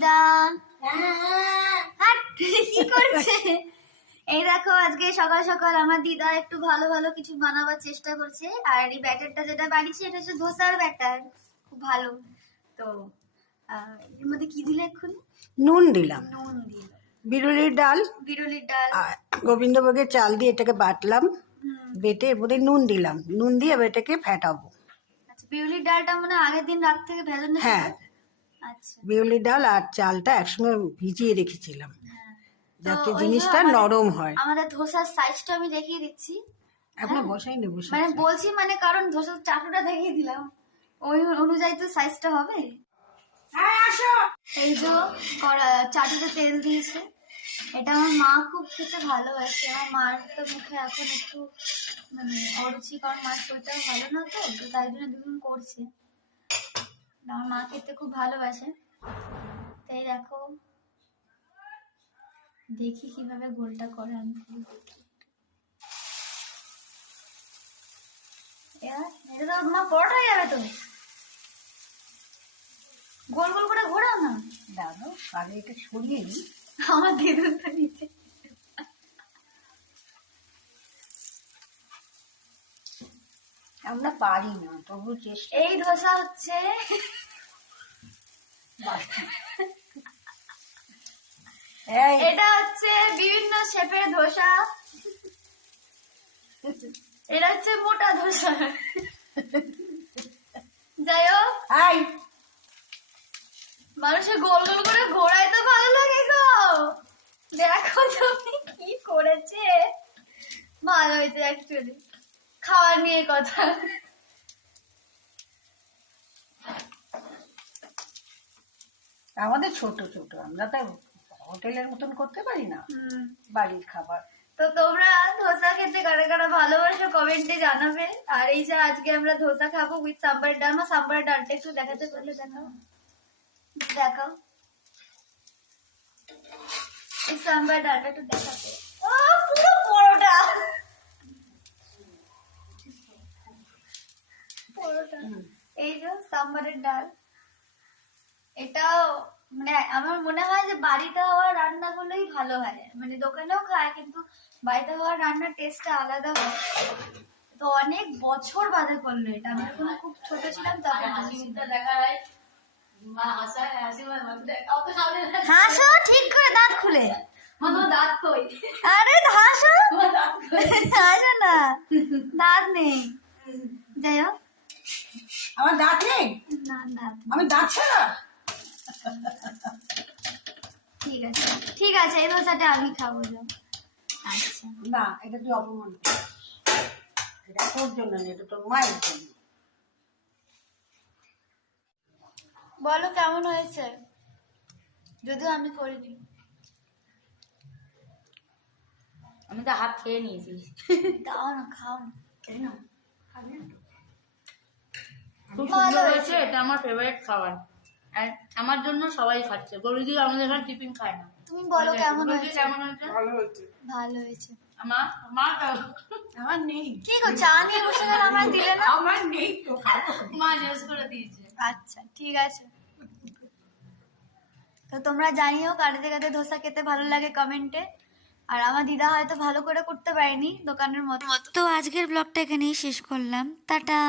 দিদা কি করছে? এই দেখো আজকে সকাল সকাল আমার দিদা একটু ভালো ভালো কিছু বানাবার চেষ্টা করছে। আর এই ব্যাটারটা যেটা বানিয়েছি এটা হচ্ছে ধোসার ব্যাটার, খুব ভালো। তো এর মধ্যে কি দিলে এক্ষুনি? নুন দিলাম, নুন দিল, বিরুলির ডাল, বিরুলির ডাল, আর গোবিন্দভোগের চাল দিয়ে এটাকে বাটলাম, বেটে এর মধ্যে নুন দিলাম, নুন দিয়ে এবার এটাকে ফেটাবো। আচ্ছা, বিরুলির ডালটা মানে আগের দিন রাত থেকে ভেজানো ছিল? হ্যাঁ, আচ্ছা, বিরুলির ডাল আর চালটা একসঙ্গে ভিজিয়ে রেখেছিলাম হ্যাঁ। যাতে তো ওই যে জিনিসটা নরম হয়। আমাদের ধোসার সাইজটা আমি দেখিয়ে দিচ্ছি। এখনো বসাই নেবো, মানে বলছি মানে কারণ ধোসার চাটুটা দেখিয়ে দিলাম, ওই অনুযায়ী তো সাইজটা হবে। এই যে চাটুতে তেল দিয়েছে, এটা আমার মা খুব খেতে ভালোবাসে। আমার মার তো মুখে এখন একটু মানে অরুচি, কারণ মার শরীরটা ভালো না, তো তো তাই জন্য দুদিন করছে। আমার মা খেতে খুব ভালোবাসে। তাই দেখো, দেখি কিভাবে গোলটা করে আমি দেখি। এটা তো মা পরোটা হয়ে যাবে, তো গোল গোল করে ঘোরাও না। দাদা আগে এটা ছড়িয়ে দিই। আমার দিদুন তো নিচে। আমরা পারি না, তবু চেষ্টা। এই ধোসা হচ্ছে এটা হচ্ছে বিভিন্ন শেপের ধোসা। এটা হচ্ছে মোটা ধোসা। যাই হোক, মানুষের গোল গোল করে ঘোরায় তো ভালো লাগে গো। দেখো তুমি কি করেছে, ভালো হয়েছে অ্যাকচুয়ালি। খাওয়ার নিয়ে কথা। আমাদের ছোট ছোট, আমরা তো হোটেলের মতন করতে পারি না, বাড়ির খাবার। তো তোমরা ধোসা খেতে কারা কারা ভালোবাসো কমেন্টে জানাবে। আর এই যে আজকে আমরা ধোসা খাবো উইথ সাম্বার ডাল। মা সাম্বার ডালটা একটু দেখাতে পারলে দেখাও, দেখাও এই সাম্বার ডালটা একটু দেখাতে। ও পুরো পরোটা, পরোটা। এই যে সাম্বারের ডাল, এটাও মানে আমার মনে হয় যে বাড়িতে হওয়া রান্না গুলোই ভালো হয়। মানে দোকানেও খায়, কিন্তু বাড়িতে হওয়ার রান্নার টেস্টটা আলাদা হয়। তো অনেক বছর বাদে করলো এটা, আমি যখন খুব ছোট ছিলাম তখন। হাসো ঠিক করে, দাঁত খুলে। আরে হাসো, হাসো না, দাঁত নেই। যাই হোক, আমার দাঁত নেই, না দাঁত আমি দাঁত ছাড়া। ঠিক আছে, ঠিক আছে, এই ধোসাটা আমি খাবো। যাও। আচ্ছা না, এটা তুই অপমান করিস। এটা তোর জন্য না, এটা তোর মায়ের জন্য। বলো কেমন হয়েছে, যদিও আমি করিনি। আমি তো হাত খেয়ে নিয়েছি। দাও না, খাও না। খাবি না তো? খুব ভালো সুন্দর হয়েছে। হয়েছে, এটা আমার ফেভারিট খাবার। আর আমার জন্য সবাই খাচ্ছে। গরিদি আমাদের এখানে টিফিন খায় না। তুমি বলো কেমন গরিদি হয়েছে। কেমন হয়েছে? ভালো হয়েছে। ভালো হয়েছে। আমার আমার নেই। কি গো, চা নিয়ে বসে গেল, আমার দিলে না? আমার নেই তো, খাবো। মা জেস করে দিয়েছে। আচ্ছা ঠিক আছে। তো তোমরা জানিও কাদের কাদের ধোসা খেতে ভালো লাগে কমেন্টে। আর আমার দিদা হয়তো ভালো করে করতে পারেনি দোকানের মতো। তো আজকের ব্লগটা এখানেই শেষ করলাম, টাটা।